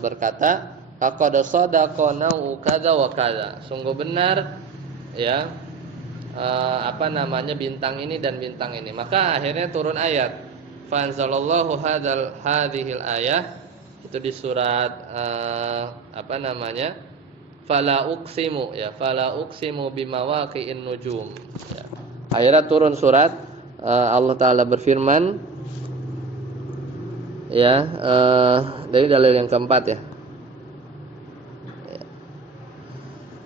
berkata faqad sadaqa nau kadza wa kadza. Sungguh benar ya bintang ini dan bintang ini. Maka akhirnya turun ayat. Fa anzalallahu hadhil ayah itu di surat fala uqsimu bimawaqi'in nujum ya. Akhirnya turun surat Allah taala berfirman ya dari dalil yang keempat ya.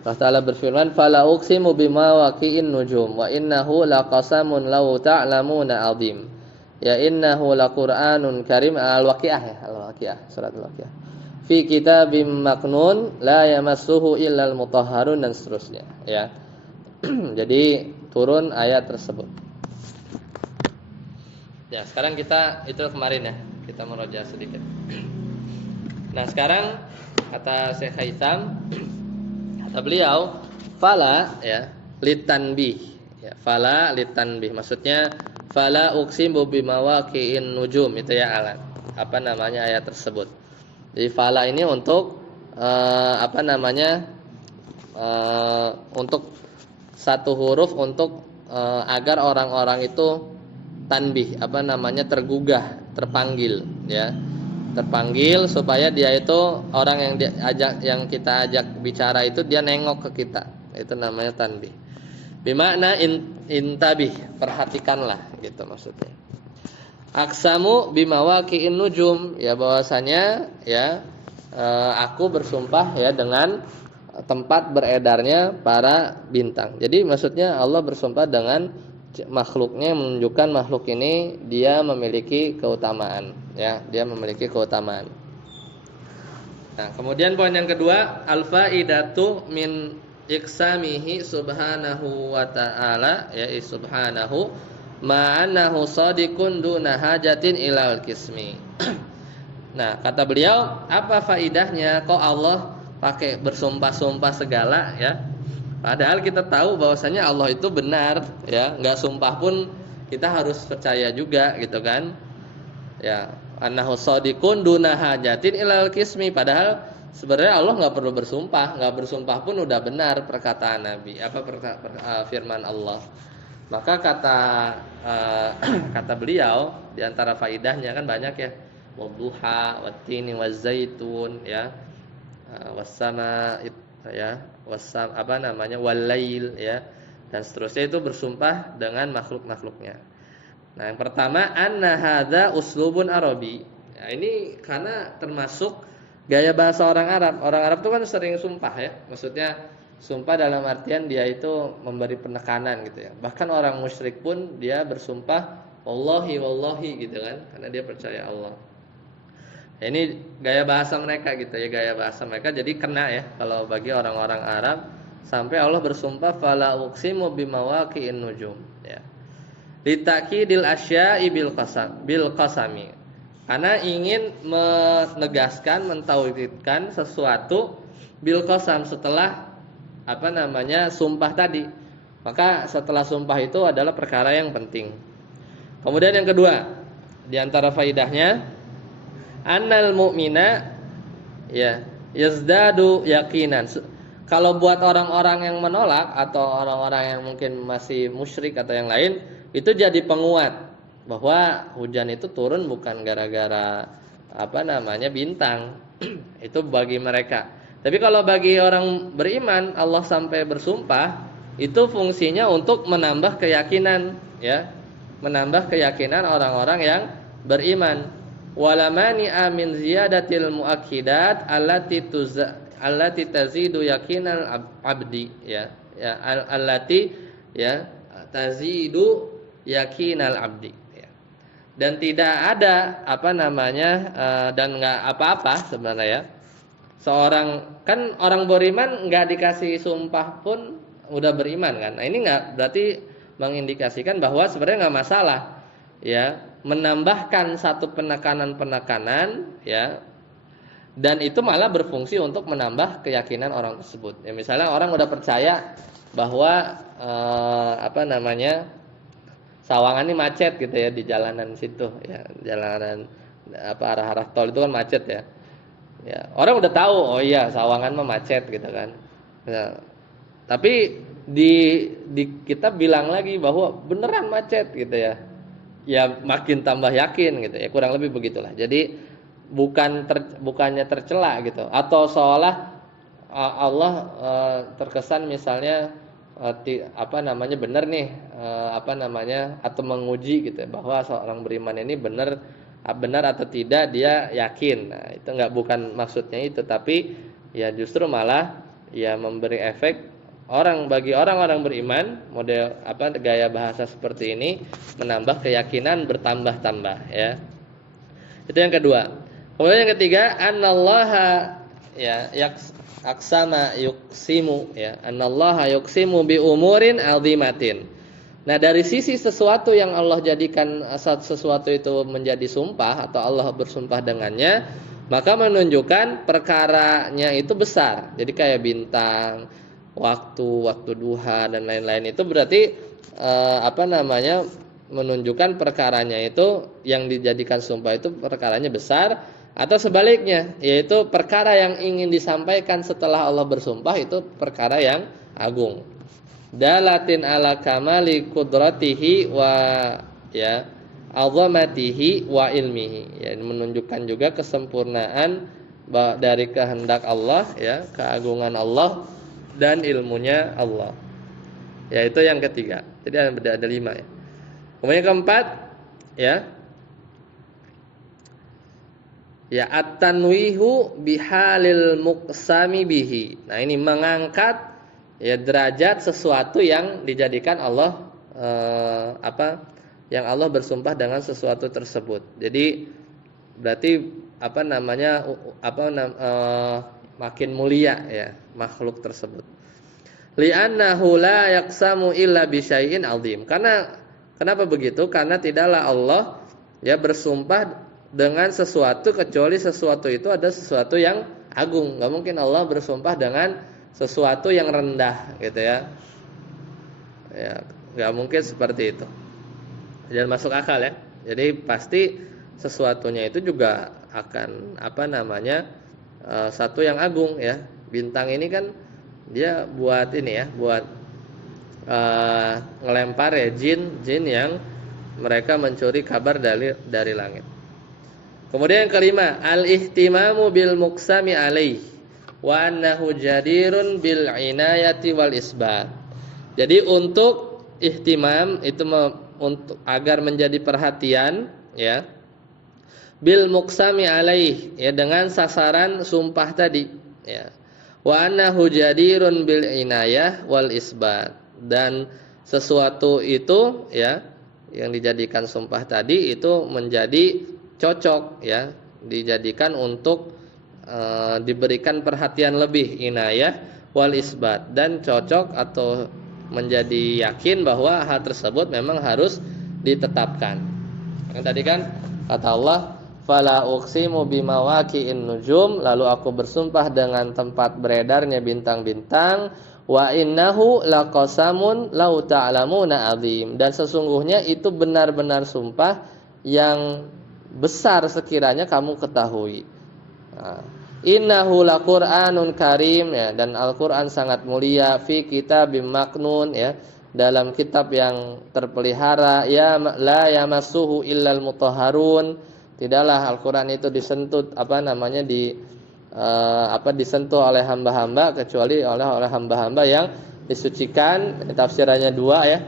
Allah taala berfirman fala uqsimu bimawaqi'in nujum wa innahu laqasamun law ta'lamuna 'azim. Ya innahu laqur'anun karim. Al-Waqiah surat Al-Waqiah. Fi kitabim maknun la yamassuhu illal mutahharun dan seterusnya ya. Jadi turun ayat tersebut. Ya, sekarang kita itu kemarin ya, kita meroja sedikit. Nah, sekarang kata Syekh Haitham, kata beliau, fala ya, litanbih. Ya, fala litanbih. Maksudnya fala uqsimu bimawaqi'in nujum itu ya alat. Ayat tersebut. Jadi fala ini untuk untuk satu huruf untuk agar orang-orang itu tanbih, tergugah, terpanggil ya. Terpanggil supaya dia itu orang yang kita ajak bicara itu dia nengok ke kita. Itu namanya tanbih. Bimakna intabih, perhatikanlah gitu maksudnya. Aksamu bimawaqi'in nujum ya, bahwasanya ya aku bersumpah ya dengan tempat beredarnya para bintang. Jadi maksudnya Allah bersumpah dengan makhluknya, menunjukkan makhluk ini dia memiliki keutamaan ya, dia memiliki keutamaan. Nah, kemudian poin yang kedua, al-faidatu min iqsamihi subhanahu wa ta'ala ya subhanahu ma'annahu shadiqun duna hajatin ilal qismi. Nah, kata beliau, apa faidahnya kok Allah pakai bersumpah-sumpah segala ya? Padahal kita tahu bahwasanya Allah itu benar ya, enggak sumpah pun kita harus percaya juga gitu kan. Ya, annahu shadiqun duna hajatin ilal qismi, padahal sebenarnya Allah enggak perlu bersumpah, enggak bersumpah pun udah benar perkataan Nabi, firman Allah. Maka kata beliau di antara faidahnya kan banyak ya. Wadduha wattini wazaitun ya. Wassama ya, walail ya, dan seterusnya itu bersumpah dengan makhluk-makhluknya. Nah, yang pertama anna hadza uslubun arabi. Ya, ini karena termasuk gaya bahasa orang Arab. Orang Arab itu kan sering sumpah ya. Maksudnya sumpah dalam artian dia itu memberi penekanan gitu ya. Bahkan orang musyrik pun dia bersumpah wallahi gitu kan, karena dia percaya Allah. Ini gaya bahasa mereka gitu ya, gaya bahasa mereka jadi kena ya kalau bagi orang-orang Arab, sampai Allah bersumpah fala uqsimu bimawaqi'in nujum ya. Litakidil asya'i bil qasami. Karena ingin menegaskan, mentauhidkan sesuatu bil qasam setelah sumpah tadi. Maka setelah sumpah itu adalah perkara yang penting. Kemudian yang kedua, di antara faidahnya annal mu'mina ya yazdadu yaqinan. Kalau buat orang-orang yang menolak atau orang-orang yang mungkin masih musyrik atau yang lain, itu jadi penguat bahwa hujan itu turun bukan gara-gara bintang. Itu bagi mereka. Tapi kalau bagi orang beriman, Allah sampai bersumpah, itu fungsinya untuk menambah keyakinan ya, menambah keyakinan orang-orang yang beriman. Walamani amin ziyadatil muakkidat allati tazidu yakinal abdi ya, allati ya tazidu yakinal abdi ya. Dan tidak ada dan enggak apa-apa sebenarnya ya. Seorang kan orang beriman enggak dikasih sumpah pun udah beriman kan. Nah, ini enggak berarti mengindikasikan bahwa sebenarnya enggak masalah ya, menambahkan satu penekanan ya, dan itu malah berfungsi untuk menambah keyakinan orang tersebut. Ya, misalnya orang udah percaya bahwa Sawangan ini macet gitu ya di jalanan situ ya, jalanan arah-arah tol itu kan macet ya. Ya, orang udah tahu, oh iya Sawangan mah macet gitu kan. Nah, tapi di kita bilang lagi bahwa beneran macet gitu ya. Ya makin tambah yakin gitu ya, kurang lebih begitulah. Jadi bukannya tercela gitu atau seolah Allah terkesan misalnya benar nih atau menguji gitu ya, bahwa seorang beriman ini benar atau tidak dia yakin. Nah, itu bukan maksudnya itu, tapi ya justru malah ya memberi efek bagi orang-orang beriman model gaya bahasa seperti ini menambah keyakinan bertambah-tambah ya. Itu yang kedua. Kemudian yang ketiga, annallaha ya aksama yuqsimu ya, annallaha yuqsimu bi umurin azimatin. Nah, dari sisi sesuatu yang Allah jadikan sesuatu itu menjadi sumpah atau Allah bersumpah dengannya, maka menunjukkan perkaranya itu besar. Jadi kayak bintang, waktu duha dan lain-lain, itu berarti menunjukkan perkaranya itu yang dijadikan sumpah itu perkaranya besar, atau sebaliknya yaitu perkara yang ingin disampaikan setelah Allah bersumpah itu perkara yang agung. Dalatin ala kamali qudratihi wa ya azamatihi wa ilmihi, ya, menunjukkan juga kesempurnaan dari kehendak Allah ya, keagungan Allah dan ilmunya Allah. Ya, itu yang ketiga. Jadi ada 5 ya. Kemudian keempat ya at-tanwihu bihalil muqsami bihi. Nah, ini mengangkat ya derajat sesuatu yang dijadikan Allah yang Allah bersumpah dengan sesuatu tersebut. Jadi berarti makin mulia ya makhluk tersebut. Li'annahu la yaqsamu illa bi syai'in 'azim. Kenapa begitu? Karena tidaklah Allah ya bersumpah dengan sesuatu kecuali sesuatu itu ada sesuatu yang agung. Enggak mungkin Allah bersumpah dengan sesuatu yang rendah gitu ya. Ya, enggak mungkin seperti itu. Dan masuk akal ya. Jadi pasti sesuatunya itu juga akan satu yang agung ya. Bintang ini kan dia buat ngelempar ya jin yang mereka mencuri kabar dari langit. Kemudian yang kelima, al-ihtimamu bil muqsami alaih wa annahu jadirun bil inayati wal isbat. Jadi untuk ihtimam itu untuk agar menjadi perhatian ya, bil muqsami alaih ya, dengan sasaran sumpah tadi ya. Wa annahu jadirun bil inayah wal isbat, dan sesuatu itu ya yang dijadikan sumpah tadi itu menjadi cocok ya, dijadikan untuk diberikan perhatian lebih, inayah wal isbat, dan cocok atau menjadi yakin bahwa hal tersebut memang harus ditetapkan. Yang tadi kan kata Allah, fala uqsimu bimawaqi'in nujum, lalu aku bersumpah dengan tempat beredarnya bintang-bintang, wa innahu laqasamun law ta'lamuna azim, dan sesungguhnya itu benar-benar sumpah yang besar sekiranya kamu ketahui. Nah, innahu laqur'anun karim ya, dan Al-Qur'an sangat mulia, fi kitabim maknun ya, dalam kitab yang terpelihara, ya la yamassuhu illal mutahharun. Tidaklah Al-Qur'an itu disentuh disentuh oleh hamba-hamba kecuali oleh hamba-hamba yang disucikan. Tafsirannya 2 ya.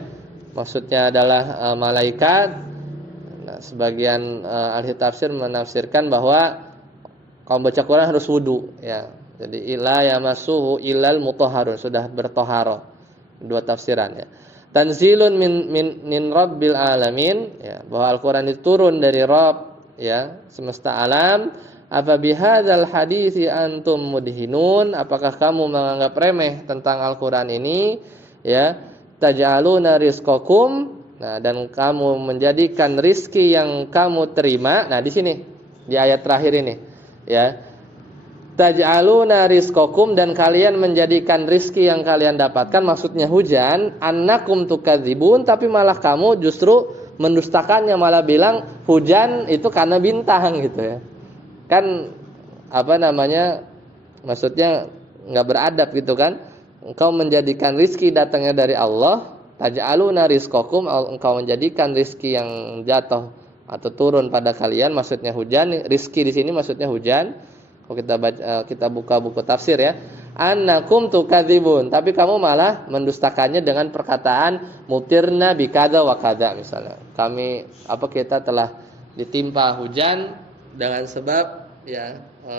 Maksudnya adalah malaikat. Nah, sebagian ahli tafsir menafsirkan bahwa kaum baca Quran harus wudu ya. Jadi la yamassuhu illal mutahharun, sudah bertoharo. 2 tafsiran ya. Tanzilun min rabbil alamin ya, bahwa Al-Qur'an itu turun dari Rabb ya semesta alam. Apa bihadzal hadisi antum mudhinun, apakah kamu menganggap remeh tentang Al-Qur'an ini ya, taj'aluna rizqakum, nah, dan kamu menjadikan rizki yang kamu terima. Nah, di sini di ayat terakhir ini ya, taj'aluna rizqakum, dan kalian menjadikan rizki yang kalian dapatkan, maksudnya hujan, annakum tukadzibun, tapi malah kamu justru mendustakannya, malah bilang hujan itu karena bintang gitu ya. Kan maksudnya nggak beradab gitu kan. Engkau menjadikan rizki datangnya dari Allah, taj'aluna rizqakum, engkau menjadikan rizki yang jatuh atau turun pada kalian, maksudnya hujan. Rizki di sini maksudnya hujan. Kalau kita buka buku tafsir ya, annakum tukadzibun, tapi kamu malah mendustakannya dengan perkataan mutirna bikadza wa kadza, misalnya kita telah ditimpa hujan dengan sebab ya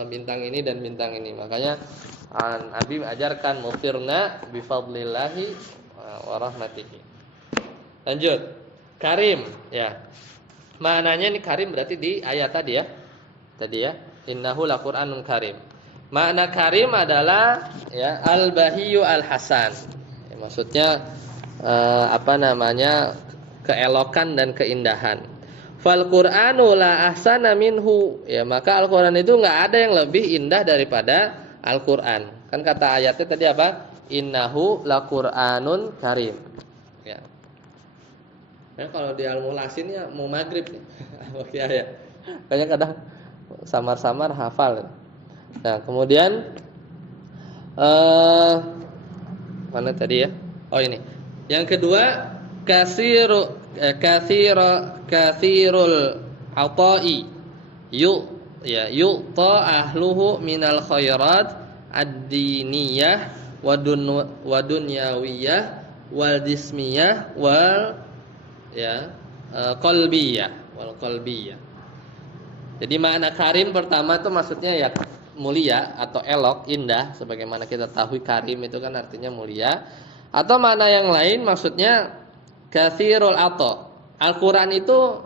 bintang ini dan bintang ini. Makanya Nabi ajarkan mutirna bifadlillahi wa rahmatihi. Lanjut, karim ya. Maknanya ini karim berarti di ayat tadi ya, innahu laqur'anun karim. Makna karim adalah ya al-bahiyyu al-hasan. Ya, maksudnya keelokan dan keindahan. Fal Qur'anu la ahsana minhu. Ya, maka Al-Qur'an itu enggak ada yang lebih indah daripada Al-Qur'an. Kan kata ayatnya tadi apa? Innahu laqur'anun karim. Ya. Ya, kalau di Al-Mulasin ya mau maghrib nih. Oke ya. Kayaknya kadang samar-samar hafal. Nah, kemudian mana tadi ya? Oh, ini. Yang kedua, kathirul ata'i yu'ta ahluhu minal khairat ad-diniyah wa dunyawiyah wal jismiyah wal qalbiyah. Jadi makna karim pertama itu maksudnya ya mulia atau elok, indah, sebagaimana kita tahu karim itu kan artinya mulia. Atau makna yang lain maksudnya katsirul ata. Al-Qur'an itu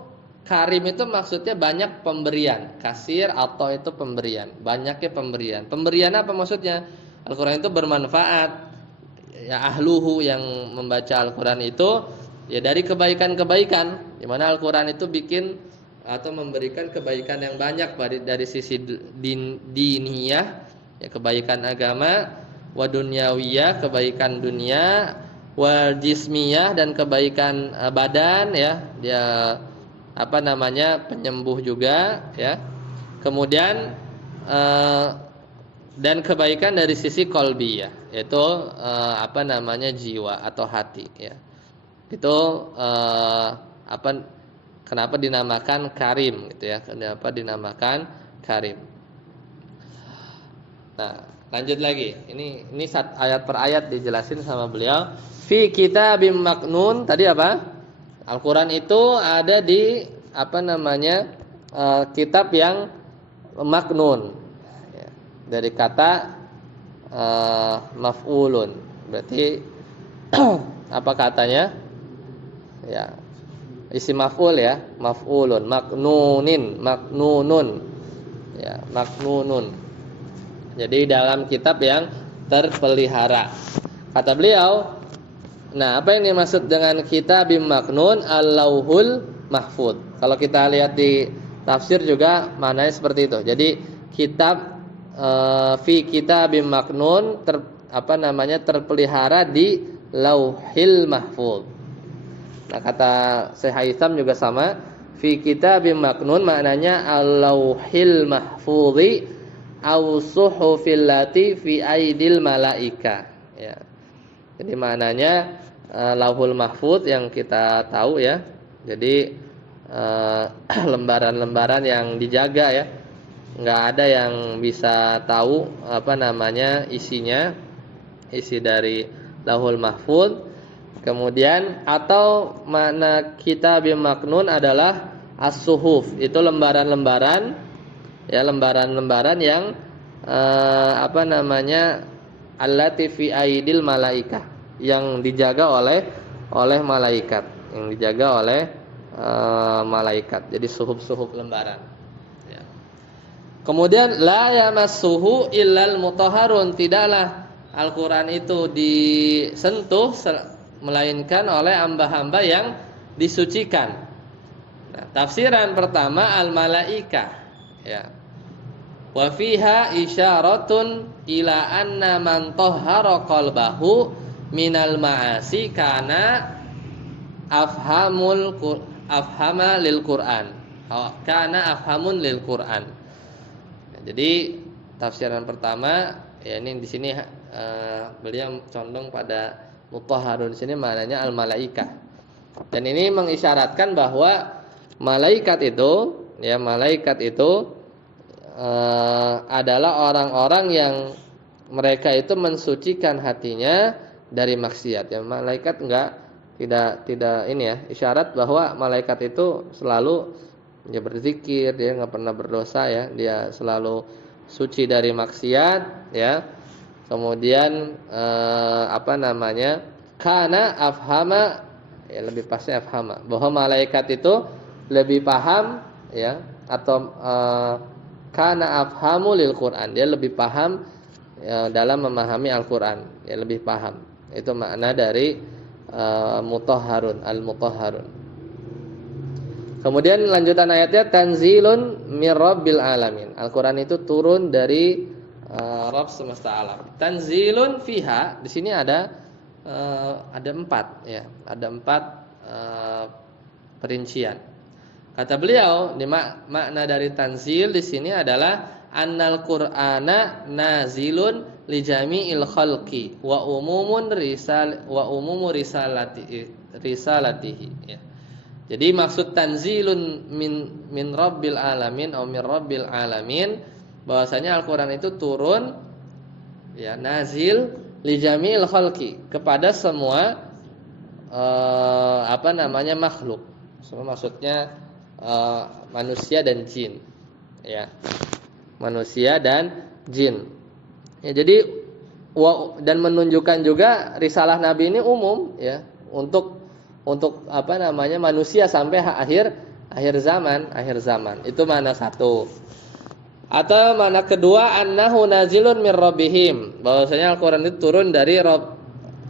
karim itu maksudnya banyak pemberian. Kasir atau itu pemberian, banyaknya pemberian. Pemberian apa maksudnya? Al-Qur'an itu bermanfaat. Ya ahluhu yang membaca Al-Qur'an itu ya dari kebaikan-kebaikan. Di mana Al-Qur'an itu bikin atau memberikan kebaikan yang banyak dari sisi diniyah, ya kebaikan agama, wa dunyawiyah, kebaikan dunia, wal jismiyah, dan kebaikan badan ya, dia penyembuh juga ya. Kemudian dan kebaikan dari sisi qalbiyah, yaitu jiwa atau hati ya. Itu kenapa dinamakan karim gitu ya? Kenapa dinamakan karim? Nah, lanjut lagi. Ini ayat per ayat dijelasin sama beliau. Fi kitabim maknun, tadi apa? Al-Qur'an itu ada di kitab yang maknun. Ya, dari kata maf'ulun. Berarti apa katanya? Ya, isim maf'ul ya, maf'ulun, maknunun. Ya, maknunun. Jadi dalam kitab yang terpelihara. Kata beliau, nah, apa yang dimaksud dengan kitabim maknun? Al-lauhul mahfuz. Kalau kita lihat di tafsir juga maknanya seperti itu. Jadi kitab fi kitabim maknun terpelihara di lauhil mahfuz. Nah, kata Syekh Haitham juga sama, fi kitabim maknun maknanya al-lauhil mahfuzi au suhufil lati fi aidil malaika ya. Jadi maknanya lauhul mahfuz yang kita tahu ya. Jadi lembaran-lembaran yang dijaga ya. Enggak ada yang bisa tahu isinya, isi dari lauhul mahfuz. Kemudian atau makna kitabim maknun adalah as-suhuf, itu lembaran-lembaran ya, lembaran-lembaran yang allati fi aidil malaikah, yang dijaga oleh malaikat, yang dijaga oleh malaikat. Jadi suhuf-suhuf lembaran ya. Kemudian la yamassuhu illal mutahharun, tidaklah Al-Qur'an itu disentuh melainkan oleh hamba-hamba yang disucikan. Nah, tafsiran pertama al-malaikah ya. Wa fiha isyaratun ila anna man tahhara qalbahu minal ma'asi kana afhamul afhama lil Qur'an. Kana afhamun lil Qur'an. Jadi tafsiran pertama ya ini di sini beliau condong pada mutahharun di sini maknanya al malaikah. Dan ini mengisyaratkan bahwa malaikat itu adalah orang-orang yang mereka itu mensucikan hatinya dari maksiat. Ya malaikat tidak ini ya, isyarat bahwa malaikat itu selalu dia berzikir, dia enggak pernah berdosa ya, dia selalu suci dari maksiat ya. Kemudian kana afhama ya lebih pasti afhama bahwa malaikat itu lebih paham ya atau kana afhamu lil Quran, dia lebih paham ya, dalam memahami Al-Qur'an, ya lebih paham. Itu makna dari mutahharun, al-mutahharun. Kemudian lanjutan ayatnya tanzilun mir rabbil alamin. Al-Qur'an itu turun dari Rabb semesta alam. Tanzilun fiha di sini ada 4 ya. Ada 4 perincian. Kata beliau, makna dari tanzil di sini adalah annal qur'ana nazilun li jami'il khalqi wa umumu risalatihi ya. Jadi maksud tanzilun min rabbil alamin atau min rabbil alamin bahwasanya Al-Qur'an itu turun ya nazil li jami'il khalqi kepada semua makhluk. Semua maksudnya manusia dan jin ya. Manusia dan jin. Ya, jadi dan menunjukkan juga risalah Nabi ini umum ya untuk manusia sampai akhir zaman. Itu makna satu. Atau makna kedua annahu nazilun mir rabbihim, bahwasanya Al-Qur'an itu turun dari Rabb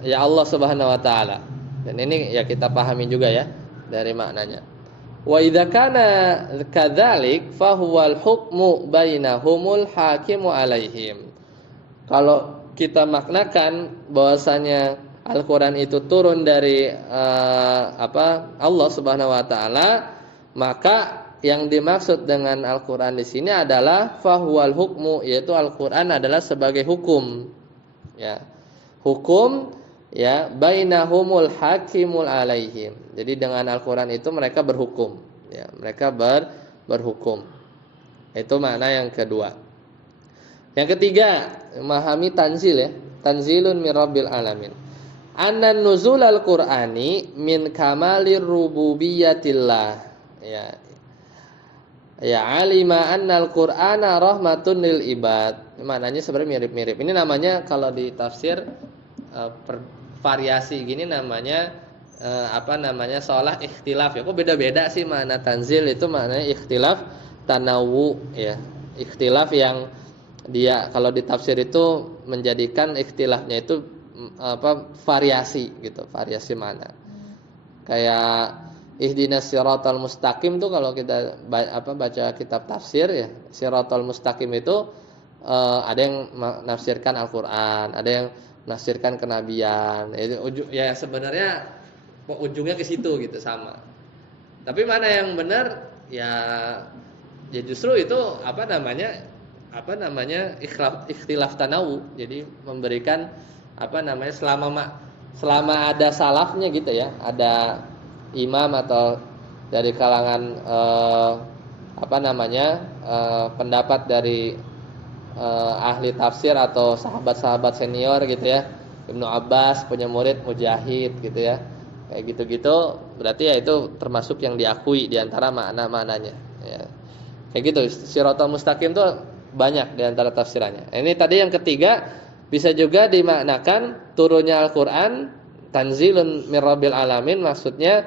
ya Allah Subhanahu wa taala. Dan ini ya kita pahami juga ya dari maknanya. Wa idza kana kadzalik fa huwal hukmu bainahumul hakimu alaihim. Kalau kita maknakan bahwasanya Al-Qur'an itu turun dari Allah Subhanahu wa taala, maka yang dimaksud dengan Al-Qur'an di sini adalah fahuwal hukmu, yaitu Al-Qur'an adalah sebagai hukum. Ya. Hukum ya bainahumul hakimul alaihim. Jadi dengan Al-Qur'an itu mereka berhukum, ya, mereka berhukum. Itu makna yang kedua. Yang ketiga, memahami tanzil ya. Tanzilun mir rabbil alamin. Anna nuzulal Qur'ani min kamalir rububiyyatillah. Ya. Ya alima annal Qur'ana rahmatun lil ibad. Maknanya sebenarnya mirip-mirip. Ini namanya kalau di tafsir variasi gini namanya seolah ikhtilaf ya. Kok beda-beda sih makna tanzil itu maknanya ikhtilaf tanawu ya. Ikhtilaf yang dia kalau di tafsir itu menjadikan ikhtilafnya itu variasi gitu, variasi mana. Kayak ihdinas siratal mustaqim tuh kalau kita baca kitab tafsir ya, siratal mustaqim itu ada yang menafsirkan Al-Qur'an, ada yang menafsirkan kenabian. Itu ya sebenarnya ujungnya ke situ gitu sama. Tapi mana yang benar ya justru itu ikhtilaf tanawu. Jadi memberikan selama ada salafnya gitu ya, ada imam atau dari kalangan pendapat dari ahli tafsir atau sahabat-sahabat senior gitu ya, Ibnu Abbas punya murid Mujahid gitu ya, kayak gitu-gitu berarti ya itu termasuk yang diakui diantara makna-maknanya ya. Kayak gitu, Shiratal Mustaqim tuh banyak diantara tafsirannya. Ini tadi yang ketiga, bisa juga dimaknakan turunnya Al-Qur'an tanzilun mir rabbil alamin, maksudnya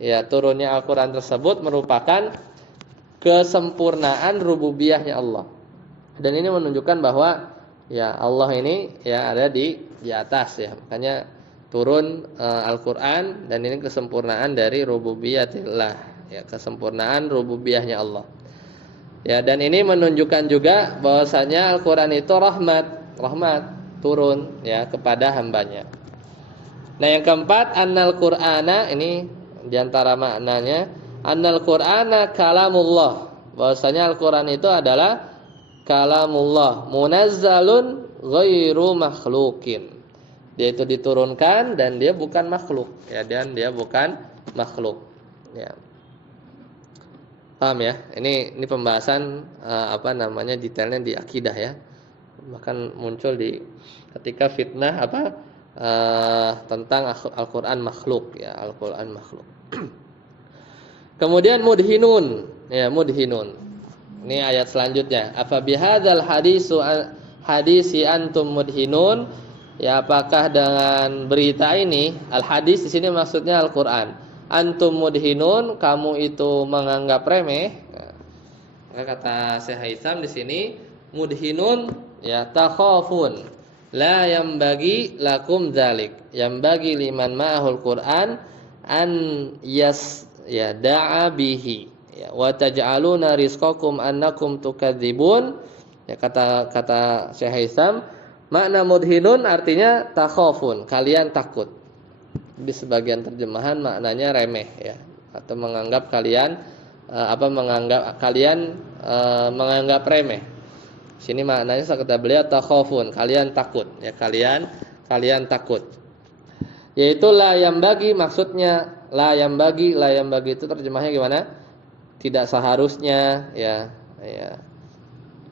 ya turunnya Al-Qur'an tersebut merupakan kesempurnaan rububiyahnya Allah. Dan ini menunjukkan bahwa ya Allah ini ya ada di atas ya. Makanya turun Al-Qur'an dan ini kesempurnaan dari rububiyatillah ya, kesempurnaan rububiyahnya Allah. Ya, dan ini menunjukkan juga bahwasanya Al-Qur'an itu rahmat turun ya kepada hambanya. Nah, yang keempat annal Qur'ana, ini diantara maknanya annal Qur'ana kalamullah, bahwasanya Al-Qur'an itu adalah kalamullah, munazzalun ghairu makhluqin. Dia itu diturunkan dan dia bukan makhluk, ya, dan dia bukan makhluk, ya. Paham ya? Ini pembahasan detailnya di akidah ya. Bahkan muncul ketika fitnah tentang Al-Qur'an makhluk, ya, Al-Qur'an makhluk. Kemudian mudhinun, ya, mudhinun. Ini ayat selanjutnya. Afa bihadzal hadisi antum mudhinun? Ya, apakah dengan berita ini, al-hadis di sini maksudnya Al-Qur'an. Antum mudhinun, kamu itu menganggap remeh. Nah, kata Syekh Haitsam di sini mudhinun, ya, takhafun la yambagi lakum dzalik. Yambagi liman ma'ahul Qur'an an da'a bihi, ya, wa taj'aluna rizqakum annakum tukadzibun. Ya, kata Syekh Haitsam, makna mudhinun artinya takhafun, kalian takut. Di sebagian terjemahan maknanya remeh, ya, atau menganggap kalian menganggap remeh. Sini maknanya kata beliau takhafun, kalian takut, ya, kalian takut. Yaitu la yambagi, maksudnya la yambagi itu terjemahnya gimana? Tidak seharusnya, ya.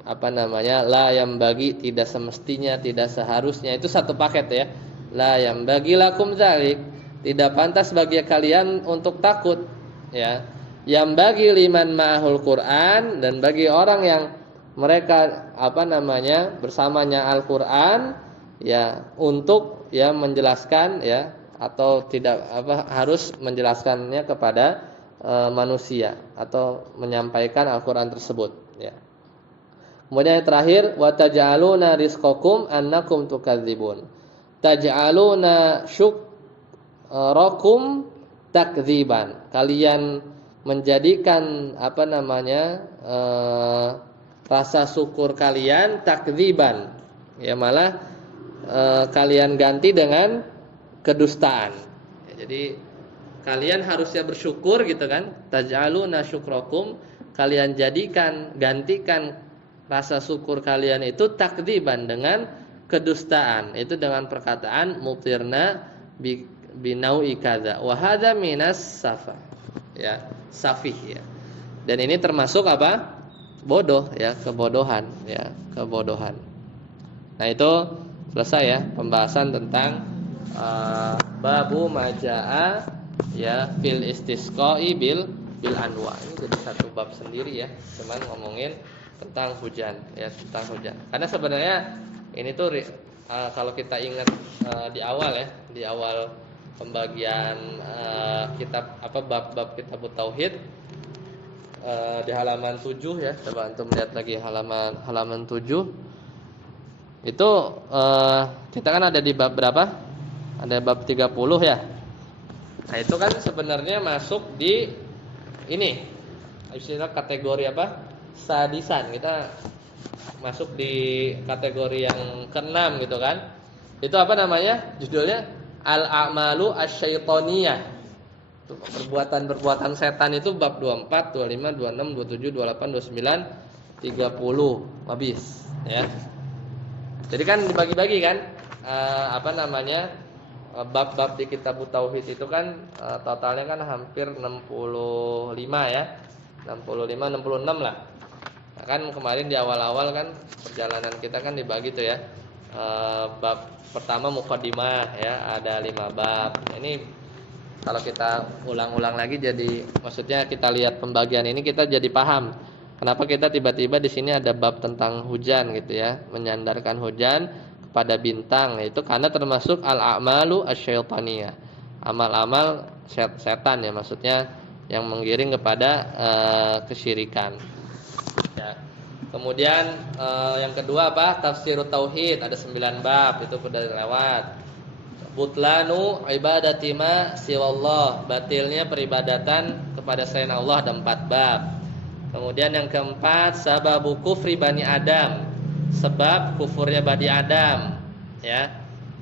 La yambagi, tidak semestinya, tidak seharusnya. Itu satu paket, ya. La yambagi lakum dzalik, tidak pantas bagi kalian untuk takut, ya. Yambagi liman ma'ahul Qur'an, dan bagi orang yang mereka bersamanya Al-Qur'an, ya, untuk, ya, menjelaskan, ya, atau tidak harus menjelaskannya kepada manusia atau menyampaikan Al-Qur'an tersebut, ya. Kemudian yang terakhir, wa taj'aluna rizqakum annakum tukadzibun. Taj'aluna syukrakum takdziban. Kalian menjadikan rasa syukur kalian takdziban, ya, malah kalian ganti dengan kedustaan. Ya, jadi kalian harusnya bersyukur, gitu kan? Taj'aluna syukrakum, kalian gantikan rasa syukur kalian itu takdziban dengan kedustaan. Itu dengan perkataan mutirna binau'i kadza wa hadza minas safa, ya, safih, ya. Dan ini termasuk bodoh, ya, kebodohan, ya, kebodohan. Nah, itu selesai, ya, pembahasan tentang babu majaa, ya, fil istisqa'i bil anwa. Ini jadi satu bab sendiri, ya, cuman ngomongin tentang hujan, ya, tentang hujan. Karena sebenarnya ini tuh kalau kita ingat di awal pembagian kitab bab kitab tauhid, di halaman 7, ya. Coba antum lihat lagi halaman 7. Itu kita kan ada di bab berapa? Ada bab 30, ya. Nah, itu kan sebenarnya masuk di ini. Istilah kategori sadisan. Kita masuk di kategori yang ke-6, gitu kan. Itu judulnya al-a'malu asy-syaitoniyah. Perbuatan setan itu bab 24, 25, 26, 27, 28, 29, 30 habis, ya. Jadi kan dibagi-bagi kan bab-bab di kitab tauhid itu kan totalnya kan hampir 65, ya. 65 66 lah. Nah, kan kemarin di awal-awal kan perjalanan kita kan dibagi tuh, ya. Bab pertama muqaddimah, ya, ada 5 bab. Ini kalau kita ulang-ulang lagi, jadi maksudnya kita lihat pembagian ini kita jadi paham kenapa kita tiba-tiba di sini ada bab tentang hujan, gitu, ya, menyandarkan hujan kepada bintang. Itu karena termasuk al-a'malu asy-syaitaniyah, amal-amal setan, ya, maksudnya yang menggiring kepada kesyirikan, ya. Kemudian yang kedua tafsirut tauhid, ada 9 bab, itu sudah lewat. Butlanu ibadati ma siwallah, batilnya peribadatan kepada selain Allah, ada 4 bab. Kemudian yang keempat, sababu kufri bani Adam, sebab kufurnya bani Adam, ya.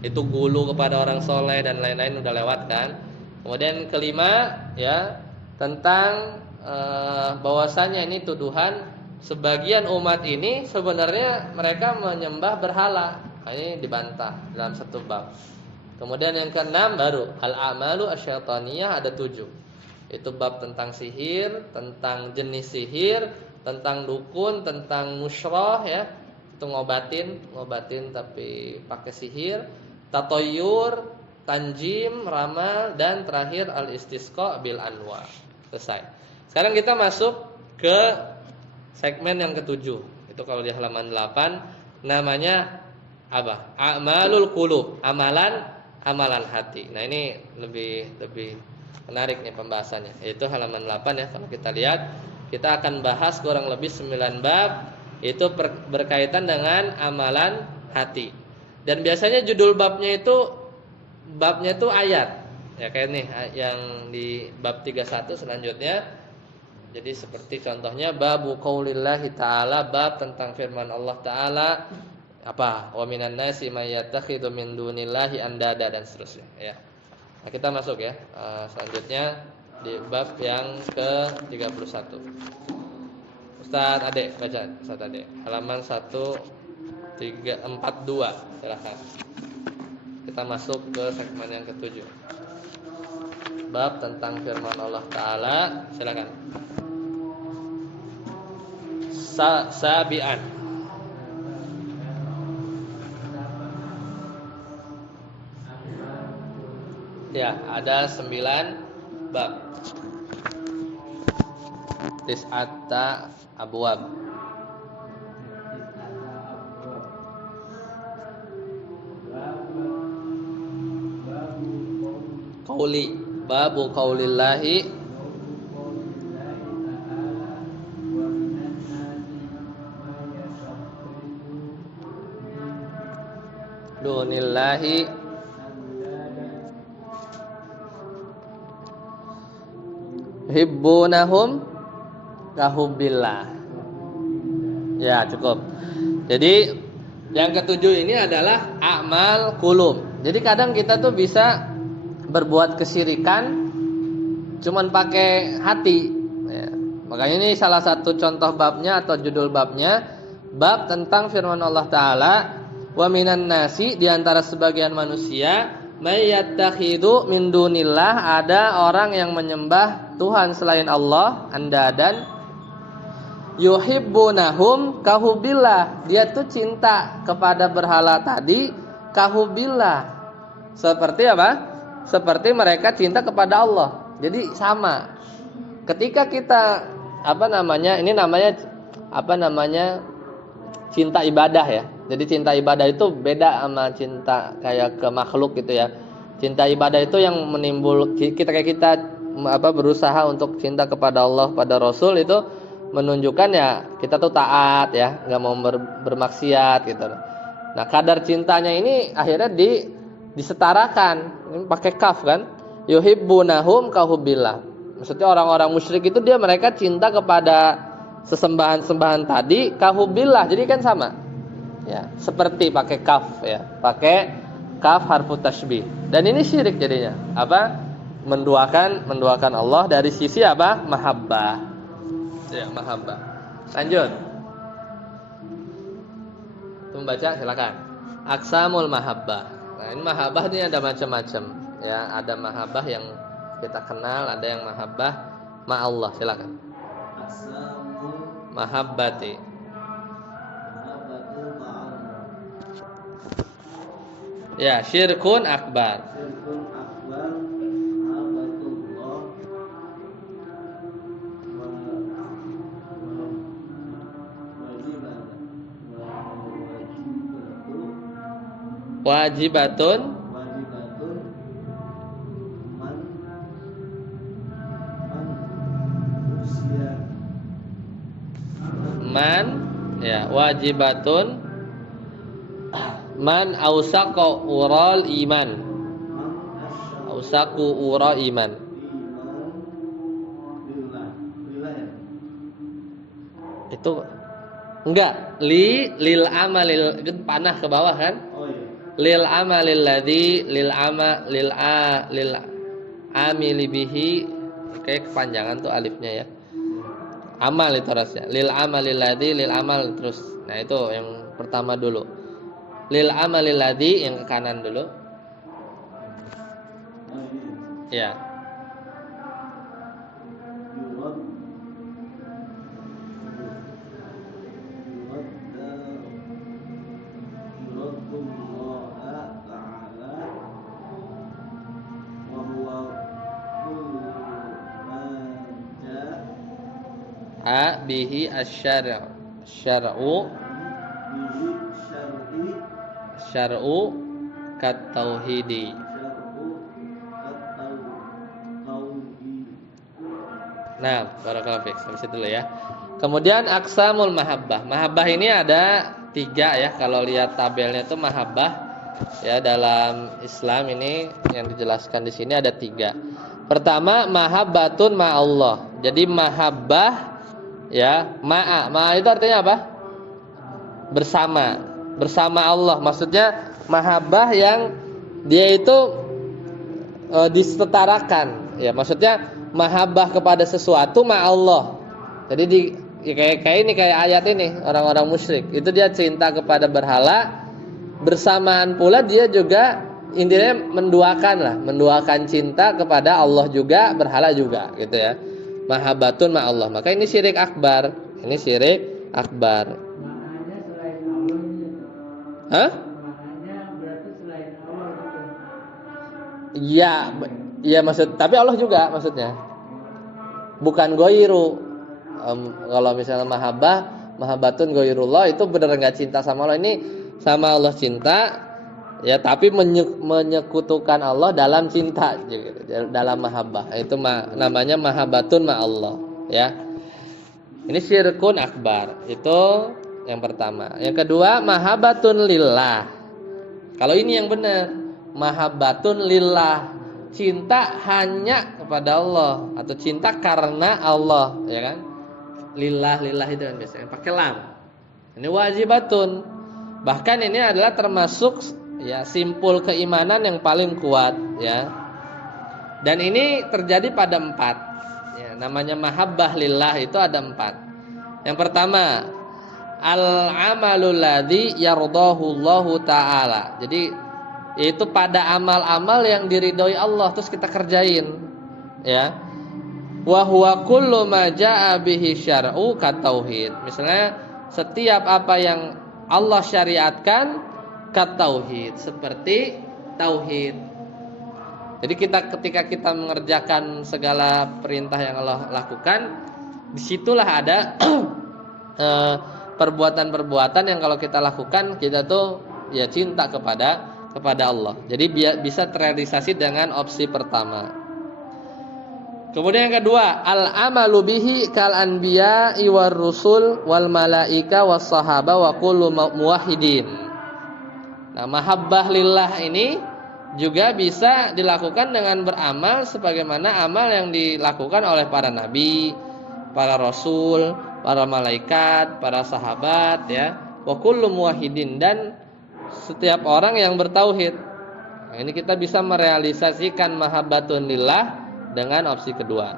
Itu gulu kepada orang soleh dan lain-lain, udah lewat kan. Kemudian kelima, ya, tentang bahwasanya ini tuduhan sebagian umat ini sebenarnya mereka menyembah berhala. Ini dibantah dalam satu bab. Kemudian yang keenam baru al-a'malu asyaitaniyah, ada 7. Itu bab tentang sihir, tentang jenis sihir, tentang dukun, tentang musyrah ya. Itu ngobatin tapi pakai sihir, tatoyur, tanjim, ramal, dan terakhir al-istisqa bil anwar. Selesai. Sekarang kita masuk ke segmen yang ke-7. Itu kalau di halaman 8 namanya apa? A'malul qulub, amalan hati. Nah, ini lebih menarik nih pembahasannya. Yaitu halaman 8 ya. Kalau kita lihat, kita akan bahas kurang lebih 9 bab. Itu berkaitan dengan amalan hati. Dan biasanya judul babnya itu ayat. Ya kayak nih yang di bab 31 selanjutnya. Jadi seperti contohnya babu qaulillahi ta'ala, bab tentang firman Allah Ta'ala apa? Wa minan nasi may yattakhidhu min dunillahi andada, dan seterusnya ya. Nah, kita masuk ya. Selanjutnya di bab yang ke-31. Ustaz Ade baca, Ustaz Ade. Halaman 1342. Silakan. Kita masuk ke segmen yang ke-7. Bab tentang firman Allah Ta'ala. Silakan. Sabi'an. Ya, ada 9 bab. Tis'ata abwab. Qauli, babu qaulillahi dunillahi hibbunahum kahubbillah. Ya, cukup. Jadi yang ke-7 ini adalah a'mal qulub. Jadi kadang kita tuh bisa berbuat kesyirikan cuman pakai hati ya. Makanya ini salah satu contoh babnya atau judul babnya, bab tentang firman Allah Ta'ala, wa minan nasi, diantara sebagian manusia, may yattakhidhu min dunillah, ada orang yang menyembah Tuhan selain Allah, andadan, yuhibbunahum kahubbillah, dia tuh cinta kepada berhala tadi, kahubbillah, seperti apa? Seperti mereka cinta kepada Allah. Jadi sama. Ketika kita ini namanya cinta ibadah ya. Jadi cinta ibadah itu beda sama cinta kayak ke makhluk gitu ya. Cinta ibadah itu yang menimbul kita berusaha untuk cinta kepada Allah, pada Rasul, itu menunjukkan ya kita tuh taat ya, nggak mau bermaksiat gitu. Nah, kadar cintanya ini akhirnya disetarakan, ini pakai kaf kan, yuhibbunahum kahubbillah. Maksudnya orang-orang musyrik itu mereka cinta kepada sesembahan-sembahan tadi kahubbillah, jadi kan sama ya, seperti pakai kaf ya, pakai kaf harfu tashbih. Dan ini syirik jadinya, menduakan Allah dari sisi mahabbah ya, mahabbah. Lanjut, membaca silakan. Aqsamul mahabbah. Nah, ini mahabbah ini ada macam-macam ya, ada mahabbah yang kita kenal, ada yang mahabbah ma'allah. Silakan. Mahabbati. Ya, syirkun akbar. Wajibatun man ya, wajibatun man ausaqa ural iman, ausaku ura iman. Itu enggak lil amalil, itu panah ke bawah kan? Lil amalil ladzi lil amili bihi Kayak kepanjangan tuh alifnya ya. Amal itu harusnya. Lil amalil ladzi, lil amal terus. Nah, itu yang pertama dulu. Lil amalil ladzi yang ke kanan dulu. Ya. A bihi asyara' syar'u syar'u kat tauhidi. Nah, barakallahu fiik. Sampai situ dulu ya. Kemudian aqsamul mahabbah. Mahabbah ini ada 3 ya. Kalau lihat tabelnya itu mahabbah ya dalam Islam ini yang dijelaskan di sini ada 3. Pertama, mahabbatun ma'allah. Jadi mahabbah ya, ma'a itu artinya apa? Bersama Allah. Maksudnya mahabbah yang dia itu disetarakan. Ya, maksudnya mahabbah kepada sesuatu ma'allah. Jadi kayak ini kayak ayat ini orang-orang musyrik. Itu dia cinta kepada berhala, bersamaan pula dia juga intinya menduakan cinta kepada Allah juga, berhala juga gitu ya. Mahabbatun ma'allah. Maka ini syirik akbar. Ini syirik akbar. Maknanya selain Allah gitu. Hah? Maknanya berarti selain Allah gitu. Iya, iya maksud. Tapi Allah juga maksudnya. Bukan goiru. Kalau misalnya mahabbatun goirullah itu benar enggak cinta sama Allah. Ini sama Allah cinta, ya tapi menyekutukan Allah dalam cinta, dalam mahabbah. Itu namanya mahabbatun ma Allah, ya. Ini syirkun akbar. Itu yang pertama. Yang kedua, mahabbatun lillah. Kalau ini yang benar, mahabbatun lillah, cinta hanya kepada Allah atau cinta karena Allah, ya kan? Lillah itu kan biasanya pakai lam. Ini wajibatun. Bahkan ini adalah termasuk ya simpul keimanan yang paling kuat ya. Dan ini terjadi pada 4. Ya, namanya mahabbah lillah itu ada 4. Yang pertama, al-amalul ladzi yardahu Allahu taala. Jadi itu pada amal-amal yang diridhoi Allah terus kita kerjain. Ya. Wa huwa kullu ma jaa bihi syar'u kat tauhid. Misalnya setiap apa yang Allah syariatkan kat tauhid, seperti tauhid. Jadi ketika kita mengerjakan segala perintah yang Allah lakukan, disitulah ada perbuatan-perbuatan yang kalau kita lakukan kita tuh ya cinta kepada Allah. Jadi bisa terrealisasi dengan opsi pertama. Kemudian yang kedua, al-amalu bihi kal anbiya'i war rusul wal malaika was sahaba wa kullu muwahhidin. Nah, mahabbah lillah ini juga bisa dilakukan dengan beramal sebagaimana amal yang dilakukan oleh para nabi, para rasul, para malaikat, para sahabat ya. Wa kullu muwahhidin, dan setiap orang yang bertauhid. Nah, ini kita bisa merealisasikan mahabbatun lillah dengan opsi kedua.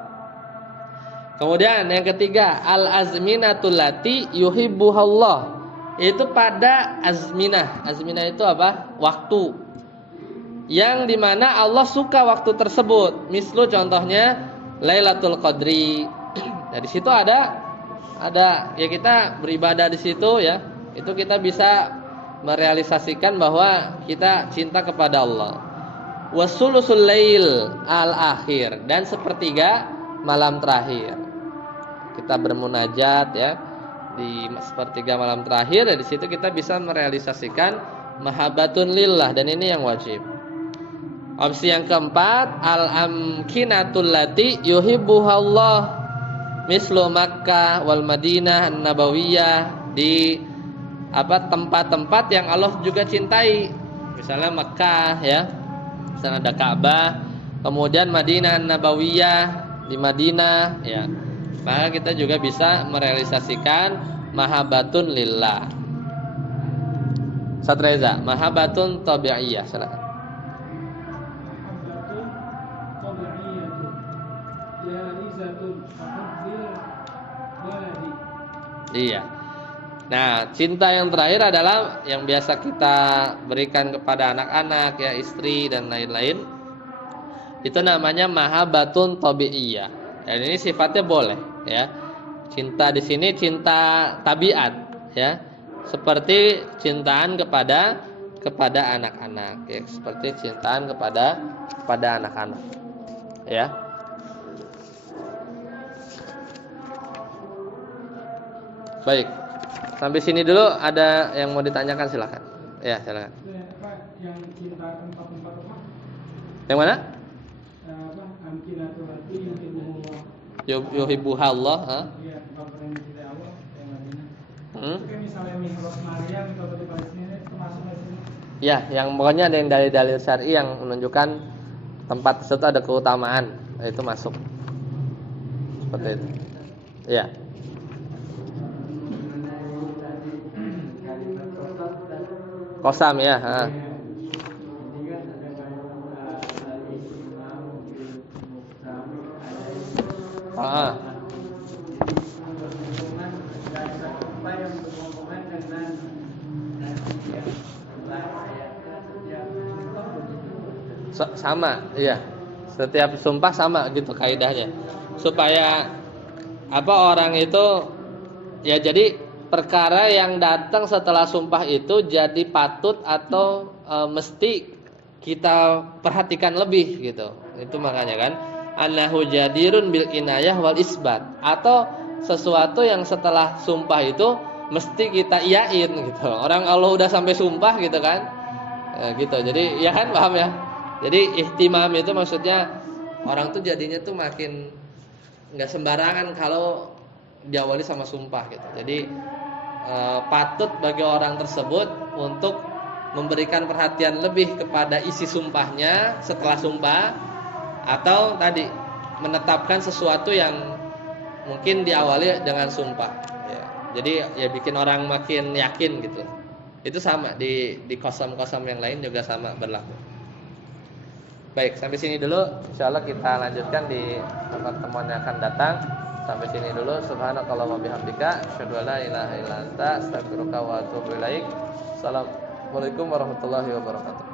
Kemudian yang ketiga, al-azminatul lati yuhibbuhallah. Itu pada azminah. Azminah itu apa? Waktu. Yang dimana Allah suka waktu tersebut. Mislu contohnya Lailatul Qadri. Dari situ ada ya kita beribadah di situ ya. Itu kita bisa merealisasikan bahwa kita cinta kepada Allah. Wasulusul lail al-akhir, dan sepertiga malam terakhir. Kita bermunajat ya di sepertiga malam terakhir, dan di situ kita bisa merealisasikan mahabbatun lillah, dan ini yang wajib. Opsi yang keempat, al-amkinatul lati yuhibbuhallah, mislu Makkah wal Madinah an-Nabawiyah, di tempat-tempat yang Allah juga cintai. Misalnya Makkah ya, misalnya ada Ka'bah, kemudian Madinah an-Nabawiyah di Madinah ya. Maka kita juga bisa merealisasikan mahabbatun lillah. Ustaz Reza, mahabbatun tabi'iyah, silakan. Mahabbatun tabi'iyah. Ya Iya. Nah, cinta yang terakhir adalah yang biasa kita berikan kepada anak-anak, ya, istri dan lain-lain. Itu namanya mahabbatun tabi'iyah. Dan ini sifatnya boleh, ya. Cinta di sini cinta tabiat, ya. Seperti cintaan kepada anak-anak, ya, seperti cintaan kepada anak-anak. Ya. Baik. Sampai sini dulu, ada yang mau ditanyakan silakan. Ya, silakan. Yang cinta tempat-tempat apa? Yang mana? Amkinatul hati Yuhibbuha Allah, ha? Iya, tempat yang dicintai Allah yang Madinah. Hmm? Itu kan misalnya Mihrab Maria atau di Palestina itu termasuk di sini. Ya, yang pokoknya ada yang dalil-dalil syar'i yang menunjukkan tempat tersebut ada keutamaan, itu masuk. Seperti itu. Ya. Qasam, ya, ha. Ah. Sama, iya. Setiap sumpah sama gitu kaidahnya. Supaya apa orang itu, ya, jadi perkara yang datang setelah sumpah itu jadi patut atau mesti kita perhatikan lebih gitu. Itu makanya kan annahu jadirun bil inayah wal isbat, atau sesuatu yang setelah sumpah itu mesti kita iyain gitu. Orang Allah udah sampai sumpah gitu kan. Gitu. Jadi ya kan, paham ya? Jadi ihtimam itu maksudnya orang tuh jadinya tuh makin enggak sembarangan kalau diawali sama sumpah gitu. Jadi patut bagi orang tersebut untuk memberikan perhatian lebih kepada isi sumpahnya setelah sumpah, atau tadi menetapkan sesuatu yang mungkin diawali dengan sumpah, ya. Jadi ya bikin orang makin yakin gitu. Itu sama di qasam-qasam yang lain juga sama berlaku. Baik, sampai sini dulu. Insyaallah kita lanjutkan di pertemuan yang akan datang. Sampai sini dulu. Subhanakallahumma bihamdika asyhadu an la ilaha illa anta astaghfiruka wa atubu ilaik. Assalamualaikum warahmatullahi wabarakatuh.